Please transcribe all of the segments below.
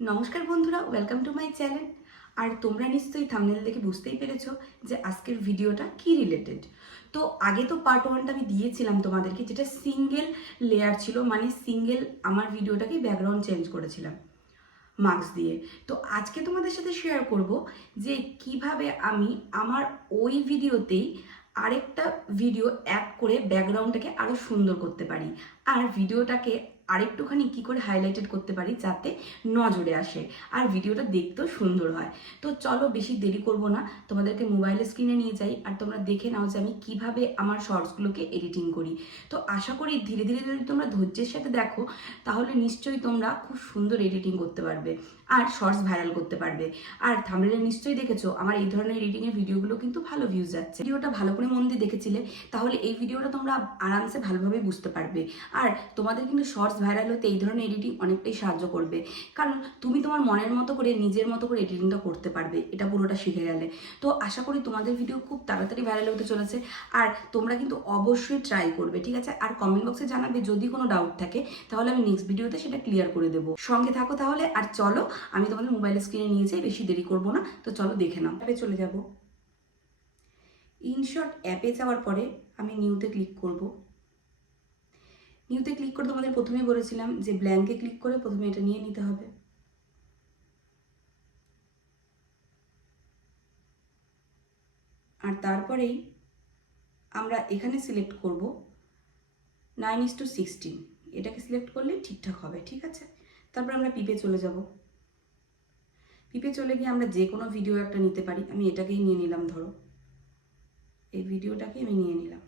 নমস্কার বন্ধুরা welcome to my channel আর তোমরা নিশ্চয়ই থামনেল দেখে বুঝতেই পেরেছ যে আজকের ভিডিওটা কি রিলেটেড তো আগে তো পার্ট ওয়ানটা আমি দিয়েছিলাম তোমাদেরকে, যেটা সিঙ্গেল লেয়ার ছিল মানে সিঙ্গেল আমার ভিডিওটাকে ব্যাকগ্রাউন্ড চেঞ্জ করেছিলাম মার্কস দিয়ে। তো আজকে তোমাদের সাথে শেয়ার করব যে কীভাবে আমি আমার ওই ভিডিওতেই আরেকটা ভিডিও অ্যাড করে ব্যাকগ্রাউন্ডটাকে আরও সুন্দর করতে পারি। আর ভিডিওটাকে আরেকটুখানি কি করে হাইলাইটেড করতে পারি যাতে নজরে আসে আর ভিডিওটা দেখতেও সুন্দর হয়। তো চলো বেশি দেরি করব না, তোমাদেরকে মোবাইলের স্ক্রিনে নিয়ে যাই আর তোমরা দেখে নাও যে আমি কীভাবে আমার শর্টসগুলোকে এডিটিং করি। তো আশা করি ধীরে ধীরে যদি তোমরা ধৈর্যের সাথে দেখো, তাহলে নিশ্চয়ই তোমরা খুব সুন্দর এডিটিং করতে পারবে আর শর্টস ভাইরাল করতে পারবে। আর থামলে নিশ্চয়ই দেখেছ, আমার এই ধরনের এডিটিংয়ের ভিডিওগুলো কিন্তু ভালো ভিউজ যাচ্ছে। ভিডিওটা ভালো করে মন দিয়ে দেখেছিলে, তাহলে এই ভিডিওটা তোমরা আরামসে ভালোভাবে বুঝতে পারবে। আর তোমাদের কিন্তু শর্টস ভাইরাল হতে এই ধরনের এডিটিং অনেকটাই সাহায্য করবে। কারণ তুমি তোমার মনের মতো করে, নিজের মতো করে এডিটিংটা করতে পারবে। এটা পুরোটা শিখে গেলে। তো আশা করি তোমাদের ভিডিও খুব তাড়াতাড়ি ভাইরাল হতে চলেছে। আর তোমরা কিন্তু অবশ্যই ট্রাই করবে, ঠিক আছে? আর কমেন্ট বক্সে জানাবে যদি কোনো ডাউট থাকে, তাহলে আমি নেক্সট ভিডিওতে সেটা ক্লিয়ার করে দেবো। সঙ্গে থাকো তাহলে, আর চলো, আমি তোমাদের মোবাইলের স্ক্রিনে নিয়ে যাই, বেশি দেরি করব না। তো চলো দেখে নাও। অ্যাপে চলে যাব। ইনশট অ্যাপে যাওয়ার পরে আমি নিউতে ক্লিক করব। নিউতে ক্লিক করে তোমাদের প্রথমেই বলেছিলাম যে ব্ল্যাঙ্কে ক্লিক করে প্রথমে এটা নিয়ে নিতে হবে। আর তারপরেই আমরা এখানে সিলেক্ট করব নাইন ইস টু সিক্সটিন এটাকে সিলেক্ট করলে ঠিকঠাক হবে, ঠিক আছে? তারপর আমরা পিপে চলে যাব। পিপে চলে গিয়ে আমরা যে কোনো ভিডিও একটা নিতে পারি। আমি এটাকেই নিয়ে নিলাম, ধরো। এই ভিডিওটাকে আমি নিয়ে নিলাম।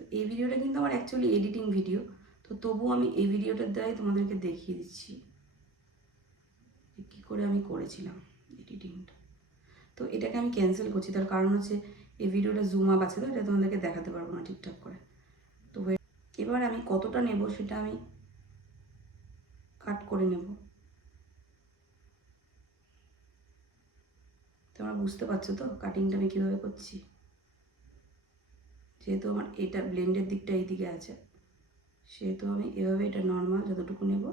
তো এই ভিডিওটা কিন্তু আমার অ্যাকচুয়ালি এডিটিং ভিডিও তো তবু আমি এই ভিডিওটার দ্বারাই তোমাদেরকে দেখিয়ে দিচ্ছি কী করে আমি করেছিলাম এডিটিংটা তো এটাকে আমি ক্যান্সেল করছি, তার কারণ হচ্ছে এই ভিডিওটা জুম আপ আছে তো, এটা তোমাদেরকে দেখাতে পারব না ঠিকঠাক করে। তো এবার আমি কতটা নেব সেটা আমি কাট করে নেব। তোমরা বুঝতে পারছ তো কাটিংটা আমি কীভাবে করছি? যেহেতু আমার এটা ব্লেন্ডের দিকটা এই দিকে আছে, সেহেতু আমি এভাবে এটা নর্মাল যতটুকু নেব,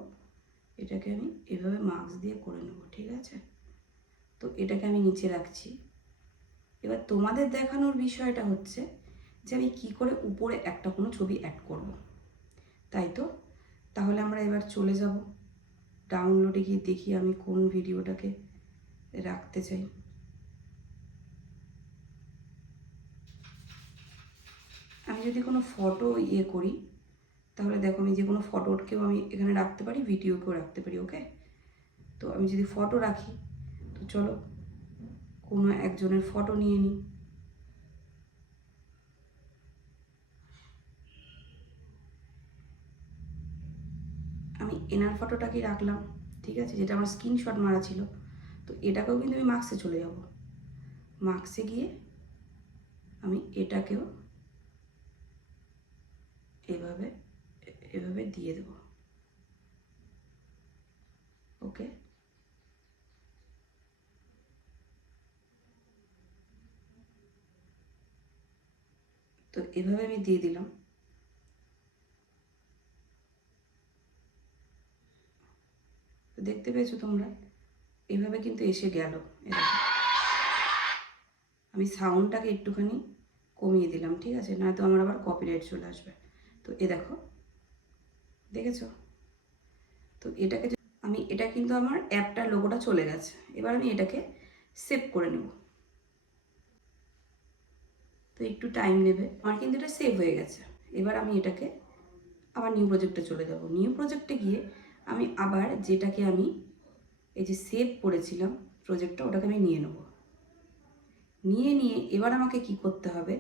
এটাকে আমি এভাবে মাস্ক দিয়ে করে নেব, ঠিক আছে? তো এটাকে আমি নিচে রাখছি। এবার তোমাদের দেখানোর বিষয়টা হচ্ছে যে আমি কী করে উপরে একটা কোনো ছবি অ্যাড করব। তাই তো? তাহলে আমরা এবার চলে যাব। ডাউনলোডে গিয়ে দেখি আমি কোন ভিডিওটাকে রাখতে চাই। আমি যদি কোনো ফটো ইয়ে করি, তাহলে দেখো আমি যে কোনো ফটোকেও আমি এখানে রাখতে পারি ভিডিওকেও রাখতে পারি ওকে তো আমি যদি ফটো রাখি, তো চলো কোনো একজনের ফটো নিয়ে নিই আমি এনার ফটোটাকেই রাখলাম, ঠিক আছে? যেটা আমার স্ক্রিনশট মারা ছিল, তো এটাকেও কিন্তু আমি মার্কসে চলে যাব। মার্কসে গিয়ে আমি এটাকেও এভাবে এভাবে দিয়ে দেব। ওকে? তো এভাবে আমি দিয়ে দিলাম। তো দেখতে পেয়েছ তোমরা? এভাবে কিন্তু এসে গেল। আমি সাউন্ডটাকে একটুখানি কমিয়ে দিলাম, ঠিক আছে? নয়তো আমার আবার কপিরাইট চলে আসবে। তো এ দেখো, দেখেছ? তো এটাকে আমি, এটা কিন্তু আমার অ্যাপটার লোগোটা চলে গেছে। এবার আমি এটাকে সেভ করে নেব। তো একটু টাইম নেবে। আমার কিন্তু এটা সেভ হয়ে গেছে। এবার আমি এটাকে আবার নিউ প্রজেক্টে চলে যাব। নিউ প্রজেক্টে গিয়ে আমি আবার যেটাকে আমি এই যে সেভ করেছিলাম প্রজেক্টটা ওটাকে আমি নিয়ে নেব। নিয়ে নিয়ে এবার আমাকে কি করতে হবে?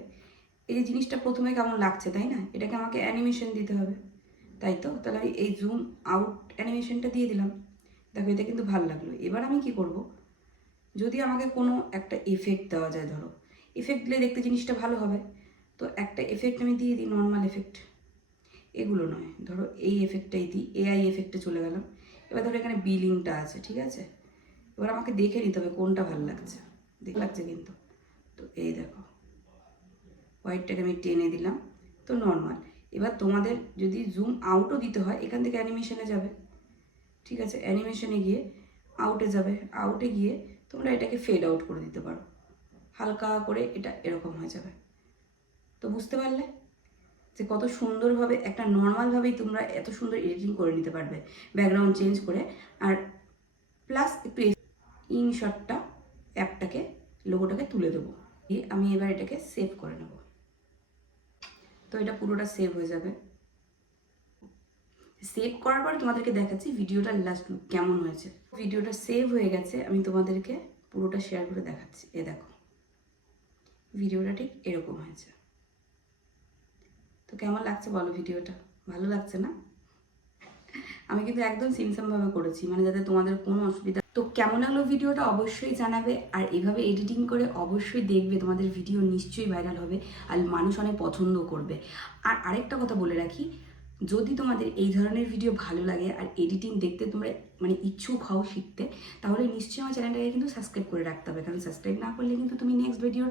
এই যে জিনিসটা প্রথমে কেমন লাগছে, তাই না? এটাকে আমাকে অ্যানিমেশন দিতে হবে। তাই তো? তাহলে আমি এই জুম আউট অ্যানিমেশনটা দিয়ে দিলাম। দেখো, এটা কিন্তু ভালো লাগল। এবার আমি কি করব? যদি আমাকে কোনো একটা এফেক্ট দেওয়া যায়, ধরো। এফেক্ট দিলে দেখতে জিনিসটা ভালো হবে। তো একটা এফেক্ট আমি দিয়ে দিই নর্মাল এফেক্ট এগুলো নয়। ধরো, এই এফেক্টটাই দিই এআই এফেক্টে চলে গেলাম। এবার ধরো, এখানে বিলিংটা আছে, ঠিক আছে? এবার আমাকে দেখে নিতে হবে কোনটা ভালো লাগছে। দেখে, লাগছে কিন্তু। তো এই দেখো। হোয়াইটটাকে আমি টেনে দিলাম। তো নর্মাল এবার তোমাদের যদি জুম আউটও দিতে হয়, এখান থেকে অ্যানিমেশনে যাবে। ঠিক আছে? অ্যানিমেশনে গিয়ে আউটে যাবে। আউটে গিয়ে তোমরা এটাকে ফেড আউট করে দিতে পারো। হালকা করে এটা এরকম হয়ে যাবে। তো বুঝতে পারলে? যে কত সুন্দরভাবে, একটা নর্মালভাবেই তোমরা এত সুন্দর এডিটিং করে নিতে পারবে। ব্যাকগ্রাউন্ড চেঞ্জ করে। আর প্লাস একটু ইনশটটা অ্যাপটাকে লোগোটাকে তুলে দেবো। দিয়ে আমি এবার এটাকে সেভ করে নেব। তো এটা পুরোটা সেভ হয়ে যাবে। সেভ করার পর তোমাদেরকে দেখাচ্ছি ভিডিওটা লাস্ট কেমন হয়েছে। ভিডিওটা সেভ হয়ে গেছে, আমি তোমাদেরকে পুরোটা শেয়ার করে দেখাচ্ছি। এ দেখো, ভিডিওটা ঠিক এরকম হয়েছে। তো কেমন লাগছে বলো ভিডিওটা? ভালো লাগছে না? আমি কিন্তু একদম সিমসামভাবে করেছি মানে যাতে তোমাদের কোনো অসুবিধা তো কেমন লাগল ভিডিওটা অবশ্যই জানাবে, আর এভাবে এডিটিং করে অবশ্যই দেখবে তোমাদের ভিডিও নিশ্চয়ই ভাইরাল হবে, আর মানুষ অনেক পছন্দ করবে। আর আরেকটা কথা বলে রাখি যদি তোমাদের এই ধরনের ভিডিও ভালো লাগে আর এডিটিং দেখতে তোমরা মানে ইচ্ছুক হও শিখতে, তাহলে নিশ্চয়ই আমার চ্যানেলটাকে কিন্তু সাবস্ক্রাইব করে রাখতে হবে। কারণ সাবস্ক্রাইব না করলে কিন্তু তুমি নেক্সট ভিডিওর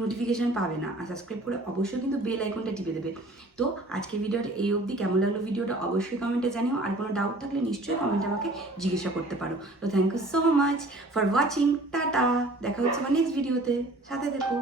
নোটিফিকেশান পাবে না। আর সাবস্ক্রাইব করে অবশ্যই কিন্তু বেল আইকনটা টিপে দেবে। তো আজকে ভিডিওটা এই অবধি। কেমন লাগল ভিডিওটা অবশ্যই কমেন্টে জানিও। আর কোনো ডাউট থাকলে নিশ্চয়ই কমেন্টে আমাকে জিজ্ঞাসা করতে পারো। তো thank you so much for watching tata. দেখা হচ্ছে আমার নেক্সট ভিডিওতে সাথে দেখো